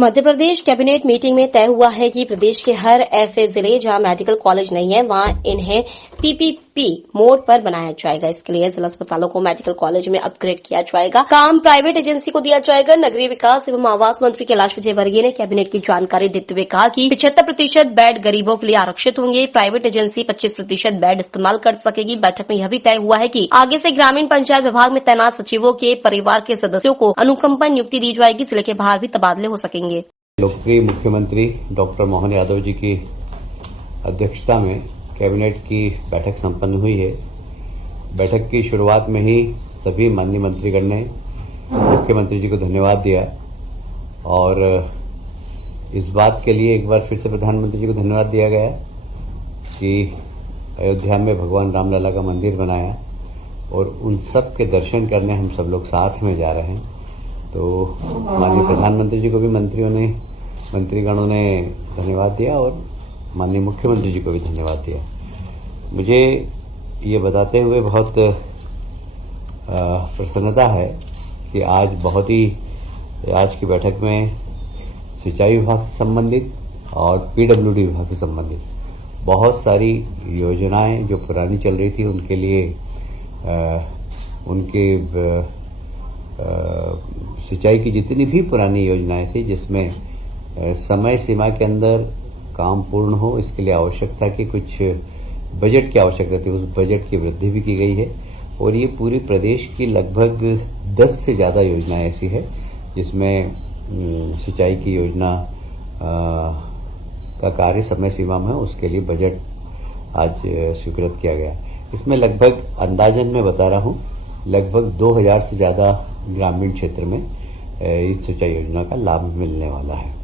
Madhya Pradesh cabinet meeting में तय हुआ है कि प्रदेश के हर ऐसे जिले जहां मेडिकल कॉलेज नहीं है वहां इन्हें पीपीपी मोड पर बनाया जाएगा। इसके लिए जिला अस्पतालों को मेडिकल कॉलेज में अपग्रेड किया जाएगा। काम प्राइवेट एजेंसी को दिया जाएगा। नगरीय विकास एवं आवास मंत्री कैलाश विजयवर्गीय ने कैबिनेट की जानकारी देते हुए कहा कि 75% बेड गरीबों के लिए आरक्षित होंगे। प्राइवेट एजेंसी 25% बेड इस्तेमाल कर सकेगी। बैठक में यह भी तय हुआ है कि आगे से ग्रामीण पंचायत विभाग में तैनात सचिवों के परिवार के सदस्यों को अनुकंपा नियुक्ति दी जाएगी। जिले के बाहर भी तबादले हो सकेंगे। लोकप्रिय मुख्यमंत्री डॉक्टर मोहन यादव जी की अध्यक्षता में कैबिनेट की बैठक संपन्न हुई है। बैठक की शुरुआत में ही सभी माननीय मंत्रीगण ने मुख्यमंत्री जी को धन्यवाद दिया और इस बात के लिए एक बार फिर से प्रधानमंत्री जी को धन्यवाद दिया गया कि अयोध्या में भगवान रामलला का मंदिर बनाया और उन सब के दर्शन करने हम सब लोग साथ में जा रहे हैं। तो माननीय प्रधानमंत्री जी को भी मंत्रीगणों ने धन्यवाद दिया और माननीय मुख्यमंत्री जी को भी धन्यवाद दिया। मुझे ये बताते हुए बहुत प्रसन्नता है कि आज की बैठक में सिंचाई विभाग से संबंधित और पीडब्ल्यूडी विभाग से संबंधित बहुत सारी योजनाएं जो पुरानी चल रही थी उनके लिए सिंचाई की जितनी भी पुरानी योजनाएं थी जिसमें समय सीमा के अंदर काम पूर्ण हो, इसके लिए आवश्यक था कि कुछ बजट की आवश्यकता थी, उस बजट की वृद्धि भी की गई है और ये पूरी प्रदेश की लगभग 10 से ज्यादा योजनाएं ऐसी है जिसमें सिंचाई की योजना का कार्य समय सीमा में उसके लिए बजट आज स्वीकृत किया गया। इसमें लगभग अंदाजन मैं बता रहा हूं लगभग 2000 से ज्यादा ग्रामीण क्षेत्र में इस सिंचाई योजना का लाभ मिलने वाला है।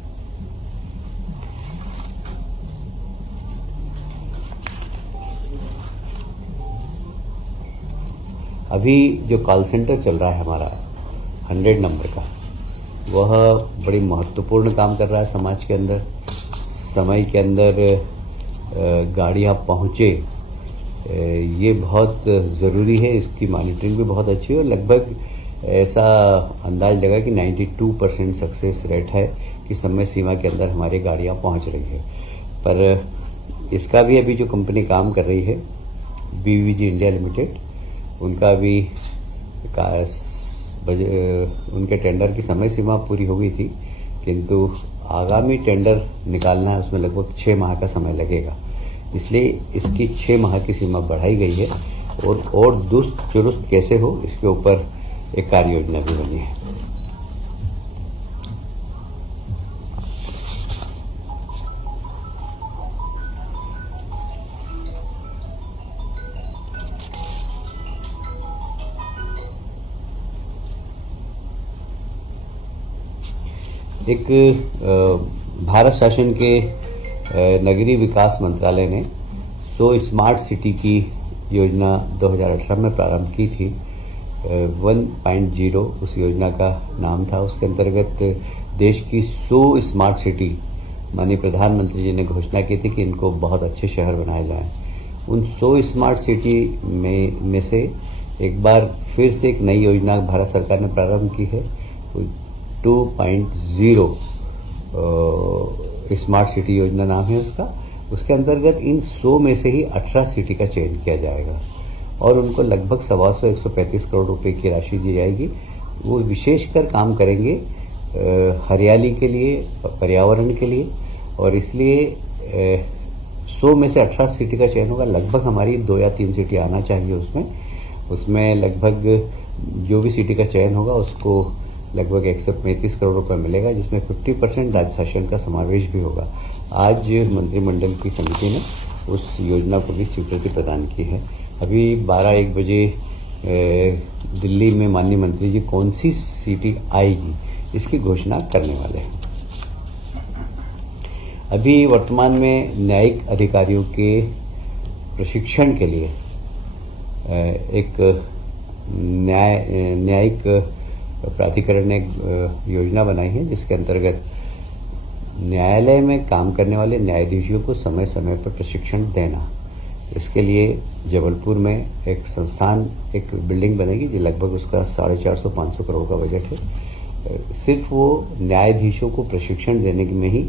अभी जो कॉल सेंटर चल रहा है हमारा 100 नंबर का, वह बड़ी महत्वपूर्ण काम कर रहा है समाज के अंदर। समय के अंदर गाड़ियां पहुंचे ये बहुत ज़रूरी है। इसकी मॉनिटरिंग भी बहुत अच्छी है और लगभग ऐसा अंदाज लगा कि 92% सक्सेस रेट है कि समय सीमा के अंदर हमारी गाड़ियां पहुंच रही है। पर इसका भी अभी जो कंपनी काम कर रही है बीवीजी इंडिया लिमिटेड, उनका भी उनके टेंडर की समय सीमा पूरी हो गई थी, किंतु आगामी टेंडर निकालना है उसमें लगभग 6 माह का समय लगेगा। इसलिए इसकी 6 माह की सीमा बढ़ाई गई है और दुरुस्त चुरुस्त कैसे हो इसके ऊपर एक कार्य योजना भी बनी है। एक भारत शासन के नगरीय विकास मंत्रालय ने 100 स्मार्ट सिटी की योजना 2018 में प्रारंभ की थी। 1.0 उस योजना का नाम था। उसके अंतर्गत देश की 100 स्मार्ट सिटी माननीय प्रधानमंत्री जी ने घोषणा की थी कि इनको बहुत अच्छे शहर बनाए जाएं। उन 100 स्मार्ट सिटी में से एक बार फिर से एक नई योजना भारत सरकार ने प्रारंभ की है। 2.0 स्मार्ट सिटी योजना नाम है उसका। उसके अंतर्गत इन 100 में से ही 18 सिटी का चयन किया जाएगा और उनको लगभग 135 करोड़ रुपए की राशि दी जाएगी। वो विशेषकर काम करेंगे हरियाली के लिए, पर्यावरण के लिए और इसलिए 100 में से 18 सिटी का चयन होगा। लगभग हमारी 2 या 3 सिटी आना चाहिए उसमें लगभग जो भी सिटी का चयन होगा उसको लगभग 135 करोड़ रुपए मिलेगा, जिसमें 50% राज्य शासन का समावेश भी होगा। आज मंत्रिमंडल की समिति ने उस योजना को भी स्वीकृति प्रदान की है। अभी 12-1 बजे दिल्ली में माननीय मंत्री जी कौन सी सिटी आएगी इसकी घोषणा करने वाले हैं। अभी वर्तमान में न्यायिक अधिकारियों के प्रशिक्षण के लिए एक न्यायिक प्राधिकरण ने एक योजना बनाई है जिसके अंतर्गत न्यायालय में काम करने वाले न्यायाधीशों को समय समय पर प्रशिक्षण देना। इसके लिए जबलपुर में एक बिल्डिंग बनेगी जो लगभग उसका 450-500 करोड़ का बजट है सिर्फ वो न्यायाधीशों को प्रशिक्षण देने में ही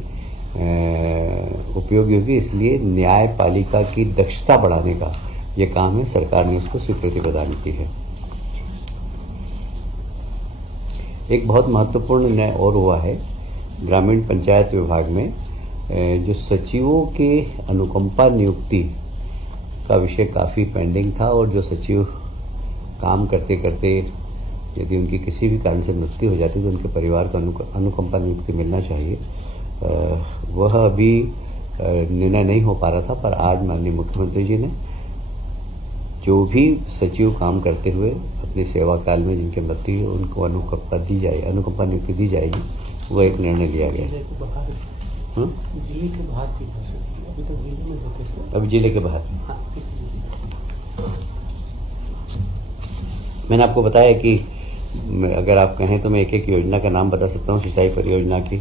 उपयोगी होगी। इसलिए न्यायपालिका की दक्षता बढ़ाने का ये काम है, सरकार ने उसको स्वीकृति प्रदान की है। एक बहुत महत्वपूर्ण निर्णय और हुआ है, ग्रामीण पंचायत विभाग में जो सचिवों के अनुकंपा नियुक्ति का विषय काफ़ी पेंडिंग था और जो सचिव काम करते करते यदि उनकी किसी भी कारण से मृत्यु हो जाती तो उनके परिवार को अनुकंपा नियुक्ति मिलना चाहिए, वह अभी निर्णय नहीं हो पा रहा था। पर आज माननीय मुख्यमंत्री जी ने जो भी सचिव काम करते हुए अपने सेवा काल में जिनकी मृत्यु हुई उनको अनुकंपा नियुक्ति दी जाएगी, वह एक निर्णय लिया गया। जिले के बाहर की जा सकती है, अभी तो जिले में होते थे, अब जिले के बाहर। मैंने आपको बताया कि अगर आप कहें तो मैं एक एक योजना का नाम बता सकता हूँ। सिंचाई परियोजना की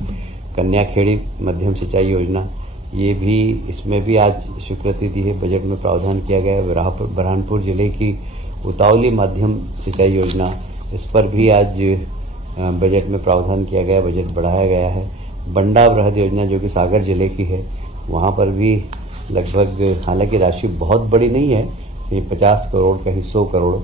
कन्या खेड़ी मध्यम सिंचाई योजना, ये भी इसमें भी आज स्वीकृति दी है, बजट में प्रावधान किया गया है। बुरहानपुर जिले की उतावली माध्यम सिंचाई योजना, इस पर भी आज बजट में प्रावधान किया गया, बजट बढ़ाया गया है। बंडा बृहद योजना जो कि सागर जिले की है, वहाँ पर भी लगभग, हालांकि राशि बहुत बड़ी नहीं है, कहीं 50 करोड़ कहीं 100 करोड़,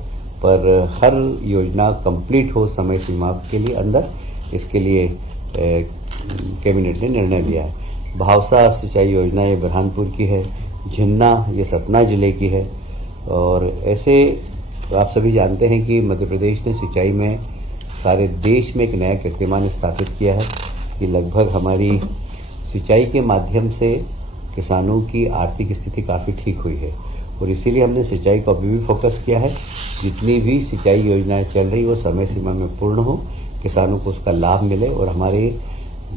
पर हर योजना कंप्लीट हो समय सीमा के लिए अंदर, इसके लिए कैबिनेट ने निर्णय लिया है। भावसा सिंचाई योजना ये बुरहानपुर की है, झिन्ना ये सतना जिले की है। और ऐसे आप सभी जानते हैं कि मध्य प्रदेश ने सिंचाई में सारे देश में एक नया कीर्तिमान स्थापित किया है कि लगभग हमारी सिंचाई के माध्यम से किसानों की आर्थिक स्थिति काफ़ी ठीक हुई है और इसीलिए हमने सिंचाई को अभी भी फोकस किया है। जितनी भी सिंचाई योजनाएं चल रही वो समय सीमा में पूर्ण हो, किसानों को उसका लाभ मिले और हमारे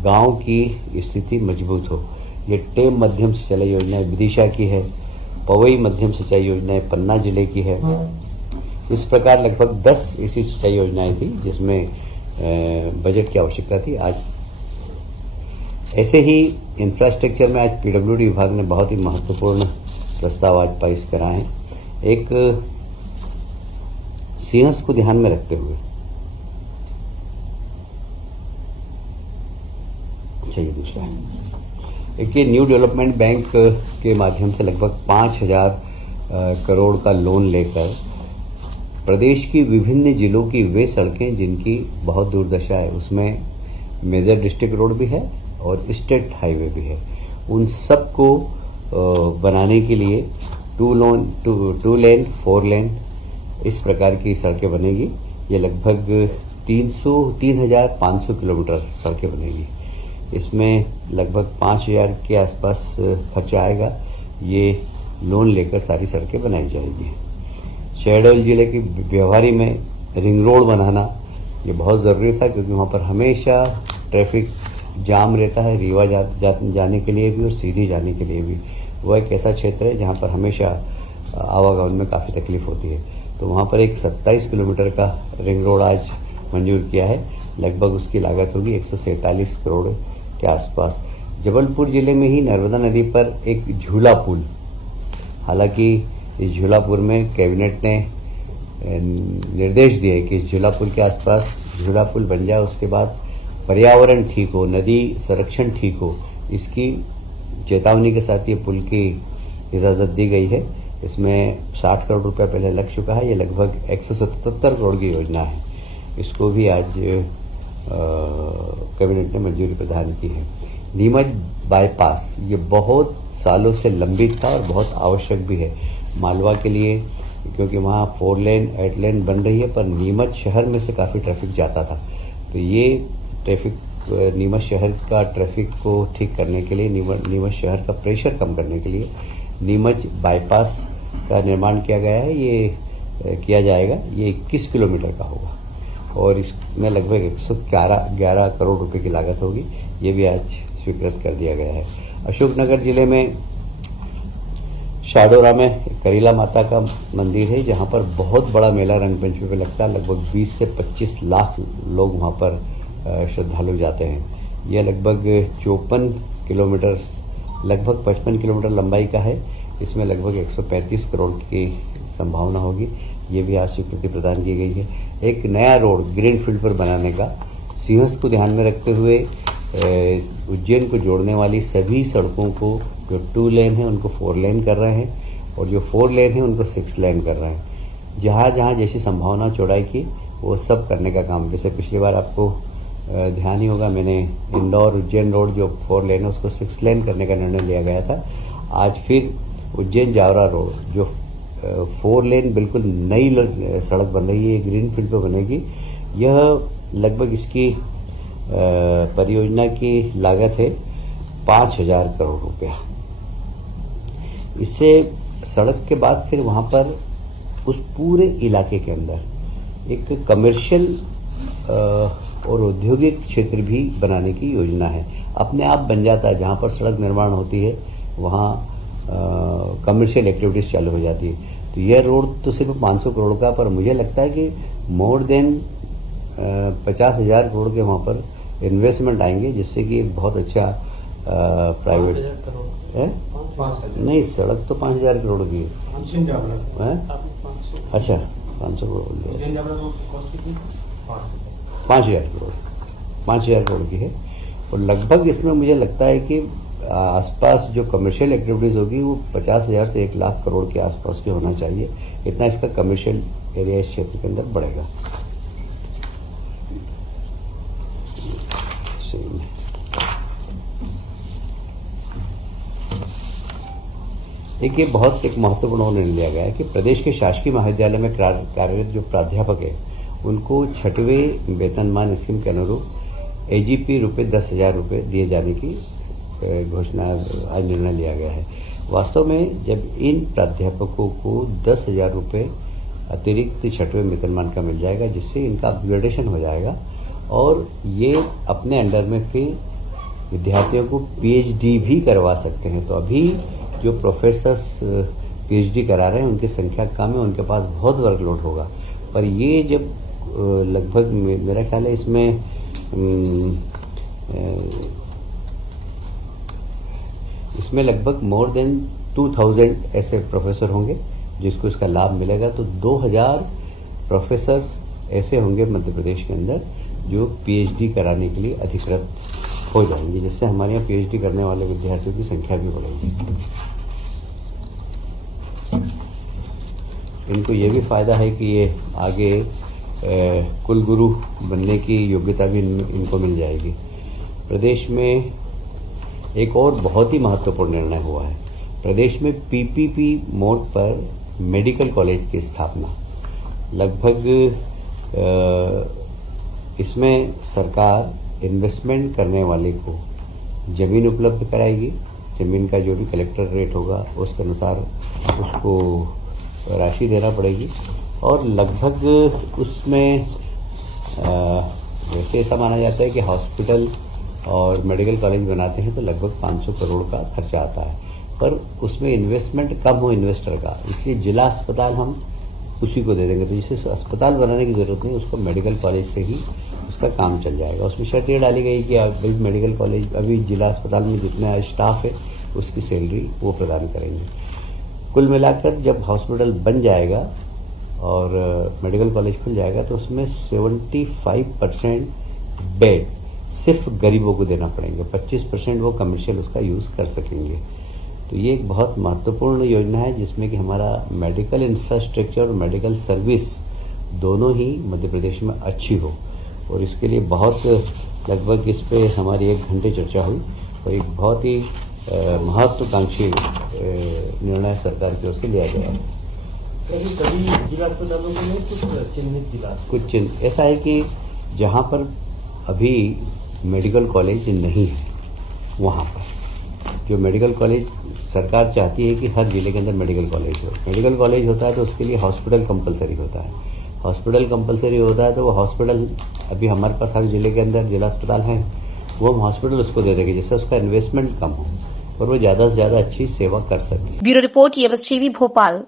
गांव की स्थिति मजबूत हो। ये टेम मध्यम सिंचाई योजना विदिशा की है, पवई मध्यम सिंचाई योजना पन्ना जिले की है। इस प्रकार लगभग 10 ऐसी सिंचाई योजनाएं थी जिसमें बजट की आवश्यकता थी। आज ऐसे ही इंफ्रास्ट्रक्चर में आज पीडब्ल्यूडी विभाग ने बहुत ही महत्वपूर्ण प्रस्ताव आज पास करा है। एक सिंहस्थ को ध्यान में रखते हुए चाहिए। दूसरा एक ये न्यू डेवलपमेंट बैंक के माध्यम से लगभग 5,000 करोड़ का लोन लेकर प्रदेश की विभिन्न जिलों की वे सड़कें जिनकी बहुत दुर्दशा है, उसमें मेजर डिस्ट्रिक्ट रोड भी है और स्टेट हाईवे भी है, उन सब को बनाने के लिए 2 लेन 4 लेन इस प्रकार की सड़कें बनेगी। ये लगभग 3,500 किलोमीटर सड़कें बनेगी। इसमें लगभग 5,000 के आसपास खर्चा आएगा। ये लोन लेकर सारी सड़कें बनाई जाएगी। शहडोल जिले की व्यवहारी में रिंग रोड बनाना ये बहुत ज़रूरी था क्योंकि वहाँ पर हमेशा ट्रैफिक जाम रहता है, रीवा जाने के लिए भी और सीधी जाने के लिए भी। वह एक ऐसा क्षेत्र है जहाँ पर हमेशा आवागमन में काफ़ी तकलीफ होती है। तो वहाँ पर एक 27 किलोमीटर का रिंग रोड आज मंजूर किया है। लगभग उसकी लागत होगी 147 करोड़ के आसपास। जबलपुर जिले में ही नर्मदा नदी पर एक झूला पुल, हालांकि इस झूला पुल में कैबिनेट ने निर्देश दिए कि इस झूला पुल के आसपास झूला पुल बन जाए, उसके बाद पर्यावरण ठीक हो, नदी संरक्षण ठीक हो, इसकी चेतावनी के साथ ये पुल की इजाज़त दी गई है। इसमें 60 करोड़ रुपया पहले लग चुका है। ये लगभग 177 करोड़ की योजना है। इसको भी आज कैबिनेट ने मंजूरी प्रदान की है। नीमच बाईपास ये बहुत सालों से लंबित था और बहुत आवश्यक भी है मालवा के लिए, क्योंकि वहाँ 4 लेन 8 लेन बन रही है, पर नीमच शहर में से काफ़ी ट्रैफिक जाता था। तो ये ट्रैफिक नीमच शहर का ट्रैफिक को ठीक करने के लिए, नीमच शहर का प्रेशर कम करने के लिए नीमच बाईपास का निर्माण किया गया है। ये किया जाएगा, ये 21 किलोमीटर का होगा और इसमें लगभग 111 करोड़ रुपए की लागत होगी। ये भी आज स्वीकृत कर दिया गया है। अशोकनगर जिले में शाडोरा में करीला माता का मंदिर है, जहाँ पर बहुत बड़ा मेला रंगपंचमी पे लगता है। लगभग 20 से 25 लाख लोग वहाँ पर श्रद्धालु जाते हैं। यह लगभग 54 किलोमीटर, लगभग 55 किलोमीटर लंबाई का है। इसमें लगभग 135 करोड़ की संभावना होगी। ये भी आज स्वीकृति प्रदान की गई है। एक नया रोड ग्रीन फील्ड पर बनाने का सिंहस्थ को ध्यान में रखते हुए उज्जैन को जोड़ने वाली सभी सड़कों को जो 2 लेन है उनको 4 लेन कर रहे हैं और जो 4 लेन है उनको 6 लेन कर रहे हैं। जहाँ जहाँ जैसी संभावना चौड़ाई की वो सब करने का काम, जैसे पिछली बार आपको ध्यान ही होगा, मैंने इंदौर उज्जैन रोड जो 4 लेन है उसको 6 लेन करने का निर्णय लिया गया था। आज फिर उज्जैन जावरा रोड जो 4 लेन बिल्कुल नई सड़क बन रही है, ग्रीन फील्ड पे बनेगी। यह लगभग इसकी परियोजना की लागत है 5,000 करोड़ रुपया। इससे सड़क के बाद फिर वहां पर उस पूरे इलाके के अंदर एक कमर्शियल और औद्योगिक क्षेत्र भी बनाने की योजना है। अपने आप बन जाता है, जहां पर सड़क निर्माण होती है वहां कमर्शियल एक्टिविटीज चालू हो जाती है। तो यह रोड तो सिर्फ 500 करोड़ का, पर मुझे लगता है कि मोर देन 50,000 करोड़ के वहां पर इन्वेस्टमेंट आएंगे, जिससे कि बहुत अच्छा प्राइवेट है। नहीं, सड़क तो 5,000 करोड़ की है। अच्छा, 500 करोड़ 5,000 करोड़ की है। और लगभग इसमें मुझे लगता है कि आसपास जो कमर्शियल एक्टिविटीज होगी वो 50,000 से 1 लाख करोड़ के आसपास की होना चाहिए। इतना इसका कमर्शियल एरिया इस क्षेत्र के अंदर बढ़ेगा। एक ये बहुत एक महत्वपूर्ण निर्णय लिया गया है कि प्रदेश के शासकीय महाविद्यालय में कार्यरत जो प्राध्यापक है उनको 6वें वेतनमान स्कीम के अनुरूप एजीपी रुपये 10,000 रुपये दिए जाने की घोषणा आज निर्णय लिया गया है। वास्तव में जब इन प्राध्यापकों को 10,000 रुपये अतिरिक्त 6वें वेतनमान का मिल जाएगा, जिससे इनका अपग्रेडेशन हो जाएगा और ये अपने अंडर में फिर विद्यार्थियों को पीएचडी भी करवा सकते हैं। तो अभी जो प्रोफेसर्स पीएचडी करा रहे हैं उनकी संख्या कम है, उनके पास बहुत वर्कलोड होगा। पर ये जब लगभग मेरा ख्याल है इसमें लगभग मोर देन 2,000 ऐसे प्रोफेसर होंगे जिसको इसका लाभ मिलेगा। तो 2,000 प्रोफेसर्स ऐसे होंगे मध्य प्रदेश के अंदर जो पीएचडी कराने के लिए अधिकृत हो जाएंगे, जिससे हमारे यहाँ पीएचडी करने वाले विद्यार्थियों की संख्या भी बढ़ेगी। इनको ये भी फायदा है कि ये आगे कुलगुरु बनने की योग्यता भी इनको मिल जाएगी। प्रदेश में एक और बहुत ही महत्वपूर्ण निर्णय हुआ है। प्रदेश में पीपीपी मोड पर मेडिकल कॉलेज की स्थापना। लगभग इसमें सरकार इन्वेस्टमेंट करने वाले को जमीन उपलब्ध कराएगी। जमीन का जो भी कलेक्टर रेट होगा उसके अनुसार उसको राशि देना पड़ेगी और लगभग उसमें वैसे ऐसा माना जाता है कि हॉस्पिटल और मेडिकल कॉलेज बनाते हैं तो लगभग 500 करोड़ का खर्चा आता है, पर उसमें इन्वेस्टमेंट कम हो इन्वेस्टर का, इसलिए जिला अस्पताल हम उसी को दे देंगे। तो जिसे अस्पताल बनाने की जरूरत नहीं, उसको मेडिकल कॉलेज से ही उसका काम चल जाएगा। उसमें शर्त ये डाली गई कि अभी मेडिकल कॉलेज अभी जिला अस्पताल में जितना स्टाफ है उसकी सैलरी वो प्रदान करेंगे। कुल मिलाकर जब हॉस्पिटल बन जाएगा और मेडिकल कॉलेज खुल जाएगा तो उसमें 75% बेड सिर्फ गरीबों को देना पड़ेंगे, 25% वो कमर्शियल उसका यूज कर सकेंगे। तो ये एक बहुत महत्वपूर्ण योजना है जिसमें कि हमारा मेडिकल इंफ्रास्ट्रक्चर और मेडिकल सर्विस दोनों ही मध्य प्रदेश में अच्छी हो, और इसके लिए बहुत लगभग इस पे हमारी 1 घंटे चर्चा हुई और एक बहुत ही महत्वाकांक्षी निर्णय सरकार की ओर से लिया गया है। सभी जिला अस्पतालों के लिए कुछ चिन्हित जिला, कुछ चिन्ह ऐसा है कि जहाँ पर अभी मेडिकल कॉलेज नहीं है वहाँ पर जो मेडिकल कॉलेज सरकार चाहती है कि हर जिले के अंदर मेडिकल कॉलेज हो। मेडिकल कॉलेज होता है तो उसके लिए हॉस्पिटल कंपलसरी होता है। हॉस्पिटल कंपलसरी होता है तो वो हॉस्पिटल अभी हमारे पास हर जिले के अंदर जिला अस्पताल है, वो हम हॉस्पिटल उसको दे देंगे जिससे उसका इन्वेस्टमेंट कम हो और वो ज्यादा से ज्यादा अच्छी सेवा कर सके। Bureau report, TV Bhopal.